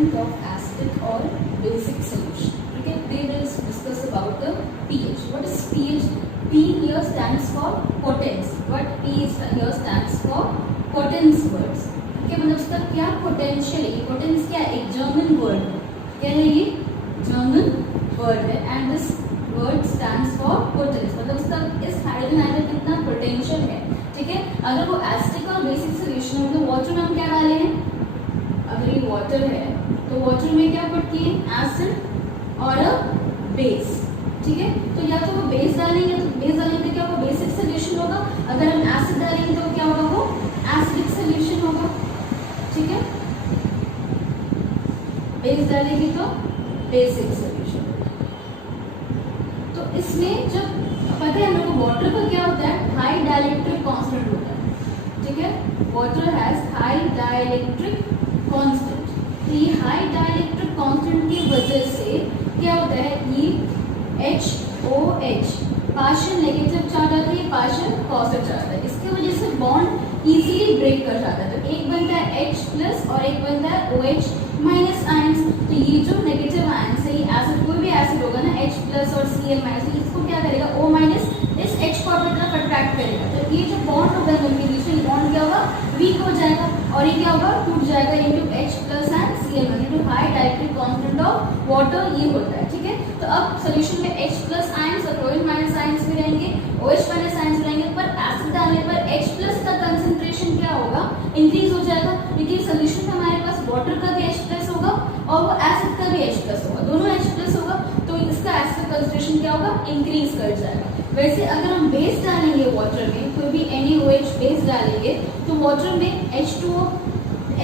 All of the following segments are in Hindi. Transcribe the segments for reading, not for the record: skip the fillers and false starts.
treatment of acidic or basic solution. Okay, they will discuss about the pH. What is pH? P here stands for potence. What P here stands for? Potence words. Okay, मतलब उसका क्या potential है? Potence क्या है? एक German word है. क्या है ये? German word है. And this word stands for potence. मतलब उसका इस हाइड्रोजन आयन में कितना potential है? ठीक है. अगर वो एसिडिक और बेसिक सोल्यूशन है तो वाटर में हम क्या डाले हैं? अगर ये वाटर है तो वाटर में क्या पुट किए? एसिड और अ बेस. ठीक है. तो या तो वो बेस डालेंगे तो बेस डालेंगे तो क्या वो बेसिक सोल्यूशन होगा. अगर हम एसिड डालेंगे तो क्या होगा? वो एसिडिक सोल्यूशन होगा. ठीक है. बेस डालेंगे तो बेसिक सोल्यूशन. तो इसमें जब पता है हम लोग को वाटर का क्या होता है? हाई डाइलेक्ट्रिक कांस्टेंट होता है. ठीक है. Water has high dielectric constant. तो ये हाई डाइलेक्ट्रिक कांस्टेंट की वजह से क्या होता है? ये HOH पार्शियल नेगेटिव चार्ज आता है, पार्शियल पॉजिटिव चार्ज आता है. इसकी वजह से बॉन्ड इजीली ब्रेक कर जाता है. तो एक बनता है H प्लस और एक बनता है OH माइनस आयंस. तो ये जो नेगेटिव आयंस है, ये एसिड कोई भी एसिड होगा ना, H प्लस और Cl माइनस, तो इसको क्या करेगा? O माइनस इस H को अपनी तरफ अट्रैक्ट करेगा. तो ये जो बॉन्ड होगा उनके बीच में, बॉन्ड क्या होगा? वीक हो जाएगा और ये क्या होगा? टूट जाएगा into H plus and Cl minus into high dielectric constant of water. ये होता है. ठीक है. तो अब सोल्यूशन में H प्लस आयंस और OH माइनस आयंस भी रहेंगे, OH माइनस आयंस रहेंगे. पर एसिड डालने पर H प्लस का कंसंट्रेशन क्या होगा? इंक्रीज हो जाएगा. क्योंकि सोल्यूशन में हमारे पास वाटर का भी H प्लस होगा और वो एसिड का भी H प्लस होगा. दोनों H प्लस होगा तो इसका एसिड कंसंट्रेशन क्या होगा? इंक्रीज कर जाएगा. वैसे अगर हम बेस डालेंगे वाटर में, कोई भी NaOH बेस डालेंगे तो वाटर में H2O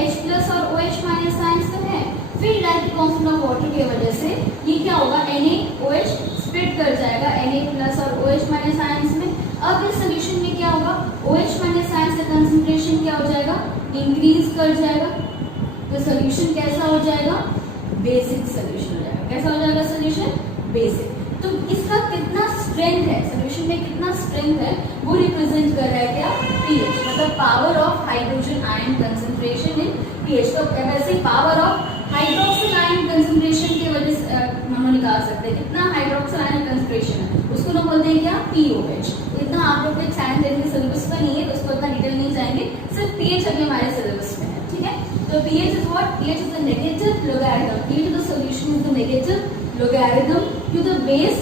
H प्लस और OH माइनस आयंस तो है. फिर डायरेक्ट कांस्टेंट ऑफ वाटर की वजह से ये क्या होगा? NaOH स्प्लिट कर जाएगा Na प्लस और OH माइनस आयंस में. अब इस सोल्यूशन में क्या होगा? OH माइनस आयंस का कंसंट्रेशन क्या हो जाएगा? इंक्रीज कर जाएगा. तो सोल्यूशन कैसा हो जाएगा? बेसिक सोल्यूशन हो जाएगा. कैसा हो जाएगा सोल्यूशन? बेसिक. तो इसका कितना स्ट्रेंथ है, सोल्यूशन में कितना स्ट्रेंथ है, वो रिप्रेजेंट कर रहा है क्या? pH. मतलब power of hydrogen ion concentration in pH. तो वैसे power of hydroxyl ion concentration की वजह से हम निकाल सकते हैं कितना हाइड्रोक्सिल आयन कंसंट्रेशन है. उसको लोग बोलते हैं क्या? pOH. इतना आप लोग के साइंस के सिलेबस में नहीं है तो उसको इतना डिटेल नहीं जाएंगे. सिर्फ pH अभी हमारे सिलेबस में है. ठीक है. तो pH is what? pH is the negative logarithm. pH is the solution is the negative logarithm to the base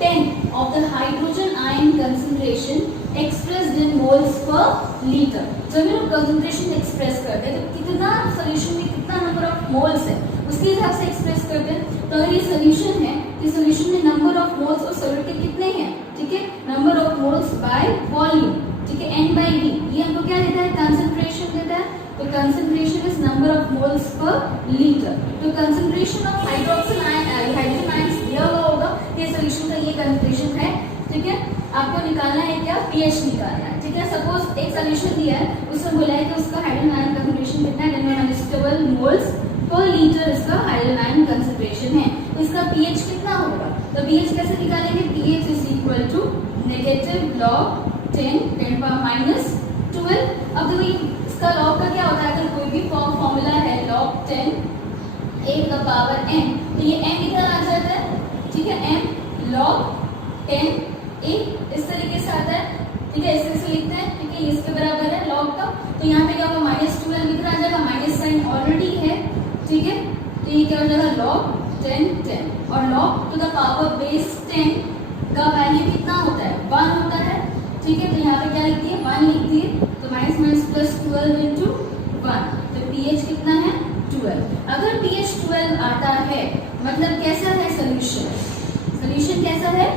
10 of the hydrogen ion concentration expressed in moles per liter. जब हम concentration एक्सप्रेस करते हैं तो कितना सोल्यूशन में कितना नंबर ऑफ मोल्स है उसके हिसाब से एक्सप्रेस करते हैं. तो अगर ये सोल्यूशन है तो सोल्यूशन में नंबर ऑफ मोल्स और सोल्यूट के कितने हैं? ठीक है. Number of moles by volume. ठीक है. N/V. ये हमको क्या देता है? कंसंट्रेशन देता है. तो concentration is number of moles per litre. तो concentration of hydroxyl ion hydrogen ions दिया हुआ होगा कि सोल्यूशन का ये कंसंट्रेशन है. ठीक है. आपको निकालना है क्या? pH निकालना है. ठीक है. सपोज एक सोल्यूशन दिया है, उसमें बोला है कि उसका हाइड्रोजन आयन कंसंट्रेशन कितना है? 12 मोल्स पर लीटर इसका हाइड्रोजन आयन कंसंट्रेशन है. तो इसका pH कितना होगा? तो pH कैसे निकालेंगे? pH is equal to negative log 10 - 12. अब देखो इसका log का क्या होता है? अगर कोई भी फॉर्मूला है log 10 a का पावर n, तो ये m इधर आ जाता है. ठीक है. m log 10 a इस तरीके से आता है. ठीक है. इससे लिखते हैं क्योंकि इसके बराबर है log का. तो यहाँ पे क्या होगा? -12 इधर आ जाएगा. माइनस साइन ऑलरेडी है. ठीक है. तो ये क्या हो जाएगा? log 10 और log to the power base 10 का वैल्यू कितना होता है? 1 होता है. ठीक है. तो यहाँ पे क्या लिखती है? 1 लिखती है. तो माइनस प्लस 12 इंटू 1. तो pH कितना है? 12. अगर pH 12 आता है मतलब कैसा है सोल्यूशन? सोल्यूशन कैसा है?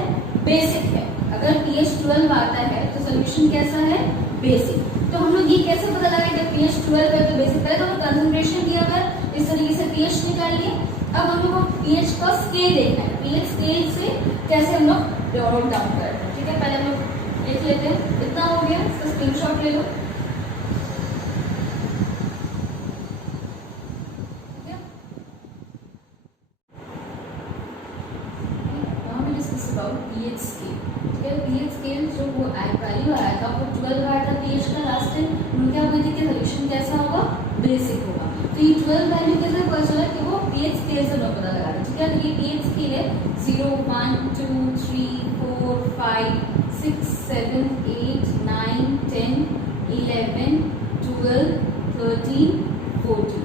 बेसिक है. अगर pH 12 आता है तो सोल्यूशन कैसा है? बेसिक. तो हम लोग ये कैसे पता लगाएंगे जब pH 12 है तो बेसिक? पहले तो कंसंट्रेशन दिया हुआ है, इस तरीके से pH निकाल लिए. अब हम लोग को pH का स्केल देखना है. pH स्केल से कैसे हम लोग नोट डाउन करते हैं. ठीक है. पहले हम लोग लिख लेते हैं. इतना हो गया. इसका स्क्रीनशॉट ले लो. pH scale. ठीक है. pH स्केल जो वो वैल्यू आया था वो 12 आया था pH का लास्ट टाइम. हम क्या वैल्यू देखिए सोल्यूशन कैसा होगा, बेसिक होगा। तो ये 12 वैल्यू कैसे पता चला कि वो पीएच स्केल से लोग पता लगा रहे हैं, ठीक है। तो ये पीएच स्केल है 0 1 2 3 4 5 6 7 8 9 10 11 12 13 14,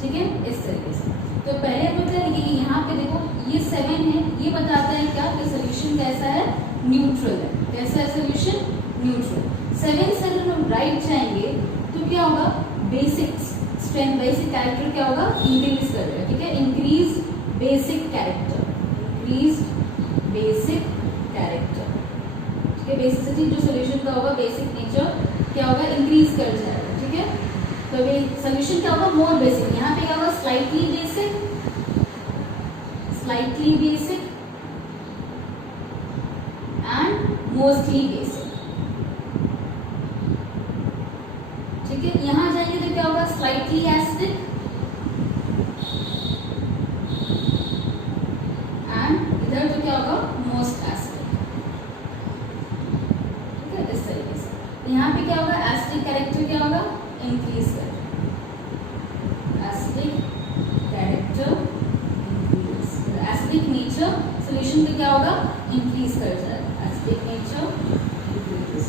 ठीक है, इस तरीके से। तो पहले हम लोग क्या लिखेंगे, यहाँ पे देखो ये 7 है, ये बताता है क्या कि सोल्यूशन कैसा है, न्यूट्रल है। कैसा है सोल्यूशन, न्यूट्रल। 7 से अगर हम राइट जाएंगे तो क्या होगा, बेसिक स्ट्रेंथ, बेसिक कैरेक्टर क्या होगा, इंक्रीज कर रहा है, ठीक है। Increase basic character, increase basic character, ठीक है। बेसिसिटी जो सोल्यूशन का होगा, बेसिक नेचर क्या होगा, इंक्रीज कर जाएगा, ठीक है। तो ये सोल्यूशन क्या होगा, मोर बेसिक। यहाँ पे क्या होगा, slightly basic, slightly basic and mostly basic, ठीक है। यहाँ जाएंगे तो क्या होगा, स्लाइटली एसिडिक एंड इधर तो क्या होगा, मोस्ट एसिडिक, ठीक है, इस तरीके से। यहाँ पे क्या होगा, एसिडिक कैरेक्टर क्या होगा, इंक्रीज कर, acidic character increase, acidic nature solution पे क्या होगा, इंक्रीज कर जाएगा, एसिडिक नेचर इंक्रीज,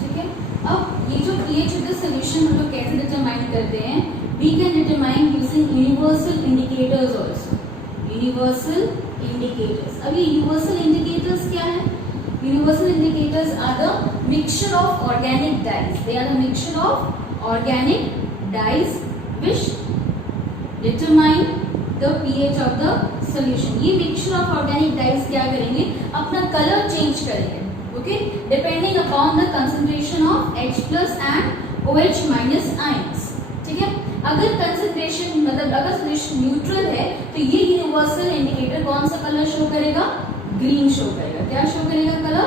ठीक है। अब ये जो पीएच ऑफ द सोल्यूशन हम लोग कैसे डिटरमाइन करते हैं, we can determine using universal indicators also, universal indicators. अब ये यूनिवर्सल इंडिकेटर्स क्या है, universal indicators are the mixture of organic dyes, they are the mixture of organic dyes which determine the pH of the solution। ये mixture of organic dyes क्या करेंगे, अपना कलर चेंज करेंगे, okay, depending upon the concentration of H plus and OH minus ions, ठीक है। अगर कंसंट्रेशन मतलब अगर सोल्यूशन न्यूट्रल है तो ये यूनिवर्सल इंडिकेटर कौन सा कलर शो करेगा, ग्रीन शो करेगा। क्या शो करेगा, कलर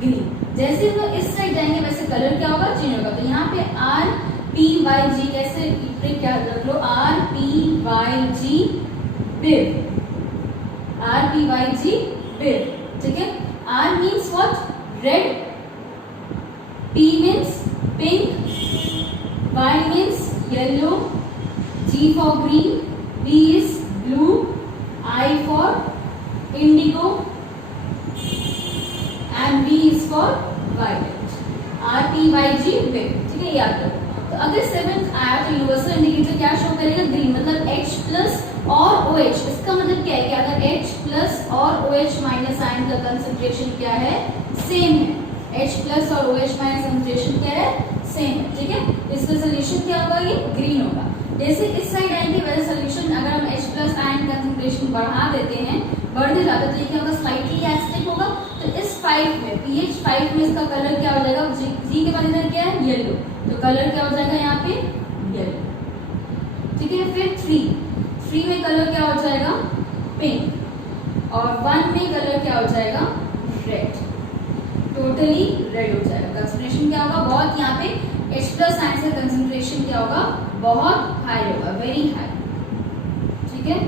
ग्रीन। जैसे हम इस साइड जाएंगे वैसे कलर क्या होगा, चेंज होगा। तो यहाँ पे RPYG कैसे क्या रख लो, RPYG बिव, RPYG बिव, ठीक है। R means what, red, P means pink, Y means yellow, G for green, B is blue, I for indigo and V is for violet, RPYG बिव, ठीक है, याद रखो। तो अगर 7th आया तो यूनिवर्सल इंडिकेटर क्या शो करेगा, ग्रीन, मतलब H प्लस और OH। इसका मतलब क्या है कि अगर H प्लस और OH माइनस आयन का कंसंट्रेशन क्या है, सेम है, H प्लस और OH माइनस कंसंट्रेशन क्या है, सेम है, ठीक है। इसका सोल्यूशन क्या होगा, ये ग्रीन होगा। जैसे इस साइड आएंगे वैसे सोल्यूशन अगर हम H प्लस आयन कंसंट्रेशन बढ़ा देते हैं, बढ़ते जाता है तो ये क्या होगा, स्लाइटली एसिडिक होगा। तो इस 5 में pH 5 में इसका कलर क्या हो जाएगा, G के बाद इधर क्या है, येलो, तो कलर क्या हो जाएगा यहाँ पे, येलो, ठीक है। फिर 3 में कलर क्या हो जाएगा, पिंक, और 1 में कलर क्या हो जाएगा, रेड, टोटली रेड हो जाएगा। कंसंट्रेशन क्या होगा, बहुत, यहाँ पे H प्लस आयन से कंसंट्रेशन क्या होगा, बहुत हाई होगा, वेरी हाई, ठीक है।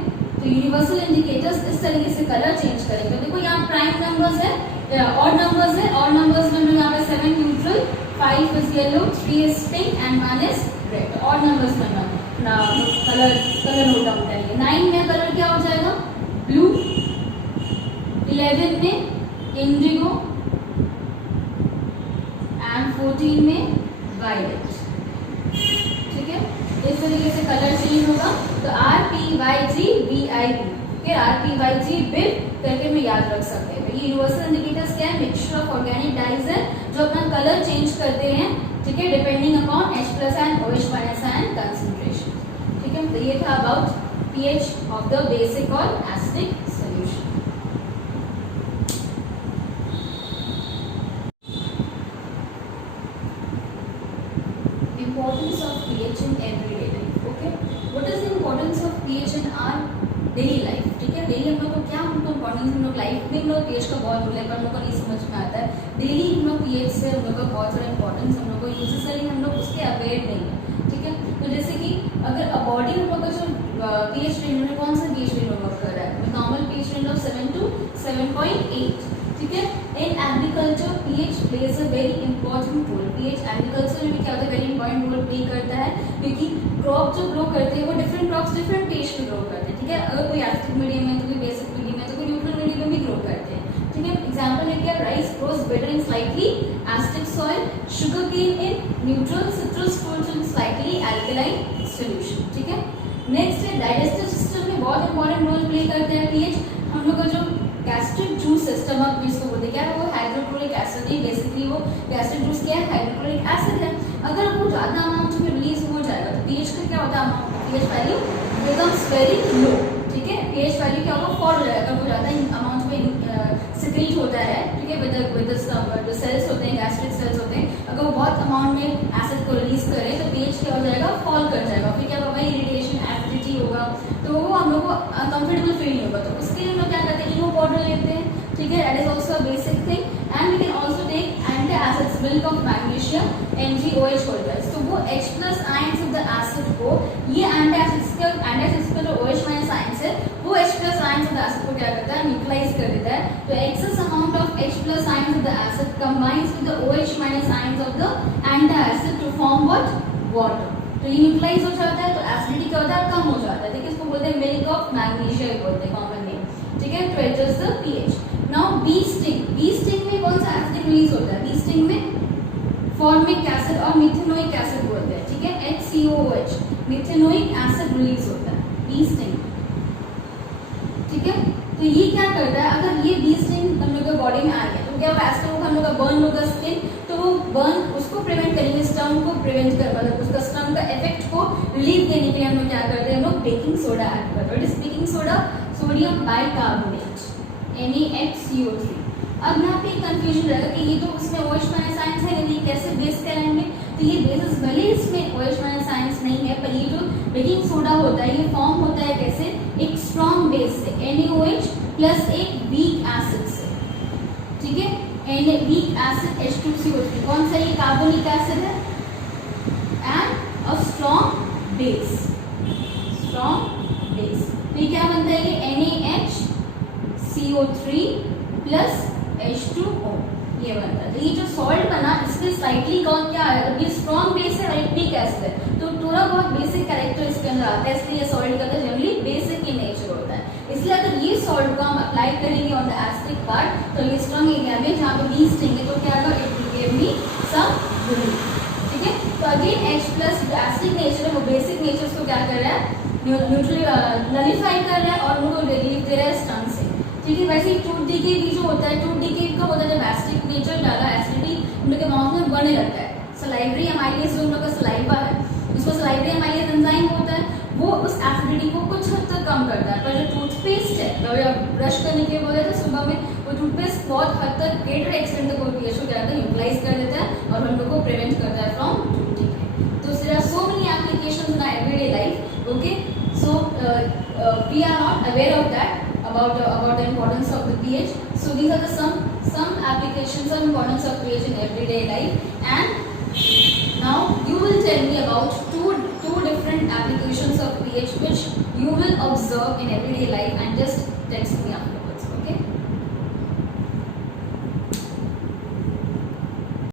तो यूनिवर्सल इंडिकेटर्स इस तरीके से कलर चेंज करेंगे। देखो यहाँ प्राइम नंबर्स है, ऑड नंबर्स है, ऑड नंबर्स में यहाँ पे 7 neutral, 5 is yellow, 3 is pink and 1 is red. Odd numbers में कलर नोट डाउन करेंगे। 9 में कलर क्या हो जाएगा, ब्लू, 11 में इंडिगो एंड 14 में वायलेट, ठीक है। इस तरीके से कलर चेंज होगा। तो RPYG BIB, फिर RPYG बिव करके में याद रख सकते हैं। ये यूनिवर्सल इंडिकेटर्स क्या है, मिक्सचर ऑफ ऑर्गेनिक डाइज है जो अपना कलर चेंज करते हैं, ठीक है, depending upon H plus and OH minus and concentration, ठीक है। तो ये था about pH of the basic और acidic solution. Importance of pH in everyday life, okay? What is the importance of pH in our daily life, ठीक है। डेली हम लोग को क्या हमको इम्पोर्टेंस, हम लोग लाइफ में हम लोग pH का बहुत बोले पर हम लोग को नहीं समझ में आता है। डेली हम लोग pH से हम लोग का बहुत सारा इंपॉर्टेंस हम लोग को यूजली हम लोग उसके अवेयर नहीं है, ठीक है। तो जैसे कि अगर बॉडी हम लोग का जो pH रेंज में कौन सा pH रेंज वर्क कर रहा है, normal pH range of 7 to 7.8, ठीक है। In agriculture, pH plays a very important role. pH agriculture में क्या होता है, very important role play करता है, क्योंकि क्रॉप जो ग्रो करते हैं वो डिफरेंट क्रॉप्स डिफरेंट pH पे ग्रो करते हैं, ठीक है. अगर कोई एसिडिक मीडियम है तो कोई बेसिक मीडियम है तो कोई न्यूट्रल मीडियम में भी ग्रो करते हैं, ठीक है. एग्जाम्पल है क्या, rice grows better in slightly acidic soil, sugar cane in neutral, citrus fruits in slightly alkaline solution, ठीक है. नेक्स्ट है डाइजेस्टिव सिस्टम में बहुत इंपॉर्टेंट रोल प्ले करते हैं pH. हम लोग का जो गैस्ट्रिक जूस है, स्टमक में इसको बोलते हैं क्या है, वो हाइड्रोक्लोरिक एसिड है. बेसिकली वो गैस्ट्रिक जूस क्या है, हाइड्रोक्लोरिक एसिड है. अगर वो ज़्यादा अमाउंट में रिलीज हो जाएगा तो pH का क्या होता है, pH value becomes very low, ठीक है. pH वैल्यू क्या होगा, फॉल हो जाएगा. अगर वो ज़्यादा अमाउंट में सिक्रीट होता है, ठीक है, विद जो सेल्स होते हैं, गैस्ट्रिक सेल्स होते हैं, अगर वो बहुत अमाउंट में एसिड को रिलीज करें तो pH क्या हो जाएगा, फॉल कर जाएगा. फिर क्या होगा, इरिटेशन, एसिडिटी होगा, तो वो हम लोग को अनकंफर्टेबल फील नहीं होगा. तो उसके लिए हम लोग क्या करते हैं, इनो पाउडर लेते हैं, ठीक है. That is also a basic thing. And we can also take anti acids, milk of magnesium, MgOH होता है. तो वो H plus ions of the acid को, ये एंटी एसिड्स का जो OH माइनस आयंस है वो H plus ions of the acid को क्या करता है, न्यूट्रलाइज कर देता है. तो excess amount of H plus ions of the acid combines with the OH minus ions of the anti acid to form what, water. तो ये न्यूट्रलाइज हो जाता है, तो एसिडिटी क्या होता है, कम हो जाता है. देखिए इसको बोलते हैं मिल्क ऑफ मैग्नीशियम बोलते हैं कॉमन नेम, ठीक है. तो adjust the pH. Now bee sting, bee sting में कौन सा एसिड रिलीज होता है, बी स्टिंग में फॉर्मिक एसिड और मिथेनोइक एसिड बोलते हैं, ठीक है. HCOOH, मिथेनोइक एसिड रिलीज होता है बी स्टिंग, ठीक है. तो ये क्या करता है, अगर ये बी स्टिंग हम लोग के बॉडी में आ गया तो क्या होगा, एसिड होगा, हम लोग का बर्न होगा स्किन, तो वो बर्न उसको प्रिवेंट करेंगे, स्टर्म को प्रिवेंट कर, मतलब उसका स्टर्म का इफेक्ट को रिलीव देने के लिए हम लोग क्या करते हैं, हम लोग बेकिंग सोडा ऐड करते हैं. Baking soda, sodium bicarbonate, NaHCO3. अब यहाँ पे कंफ्यूजन रहेगा कि ये तो उसमें OH माइनस आयंस है, ये कैसे बेस कराएंगे, तो ये बेसिस भले इसमें OH माइनस आयंस नहीं है, पर ये जो बेकिंग सोडा होता है ये फॉर्म होता है कैसे, एक स्ट्रॉन्ग बेस से, NaOH प्लस एक वीक एसिड से, ठीक है. वीक एसिड H2CO3, कौन सा, ये कार्बोनिक एसिड है, and a strong base, strong base. तो क्या बनता है, ये NaHCO3 प्लस H2O, ये बनता है. तो ये जो सॉल्ट बना इसमें स्लाइटली कौन क्या है, तो ये स्ट्रॉन्ग बेस है और एक वीक एसिड है, तो थोड़ा बहुत बेसिक कैरेक्टर इसके अंदर आता है, इसलिए ये सॉल्ट का जनरली बेसिक इन नेचर होता है. इसलिए अगर ये सॉल्ट को हम अप्लाई करेंगे ऑन द एसिडिक पार्ट, तो ये स्ट्रॉन्ग एरिया में जहाँ पे बी स्टिंग है तो क्या होगा, it will give me some relief, ठीक है. तो अगेन H प्लस जो एसिडिक नेचर है वो बेसिक नेचर को क्या कर रहा है, न्यूट्रली नलिफाई कर रहा है और उनको रिलीफ दे रहा है स्टर्म से, ठीक है. वैसे ही टूथ डीके भी जो होता है, टूथ डीके कब होता है, जब एसिडिक नेचर ज़्यादा एसिडिटी हम लोग के माउथ में बढ़ने लगता है. सलाइवरी अमाइलेज जो हम लोग का सलाइवा है, उसको सलाइवरी अमाइलेज एंजाइम होता है, वो उस एसिडिटी को कुछ हद तक कम करता है. पर जो टूथपेस्ट है, ब्रश करने के बोले थे सुबह में, वो टूथपेस्ट बहुत हद तक ग्रेटर एक्सटेंट तक वो pH को क्या करता है, न्यूट्रलाइज कर देता है और हम लोग को प्रिवेंट करता है फ्रॉम टूथ डीके. तो there are so many applications in our everyday life, okay. So we are not aware of that about the importance of the pH. So these are the some applications of importance of pH in everyday life. And now you will tell me about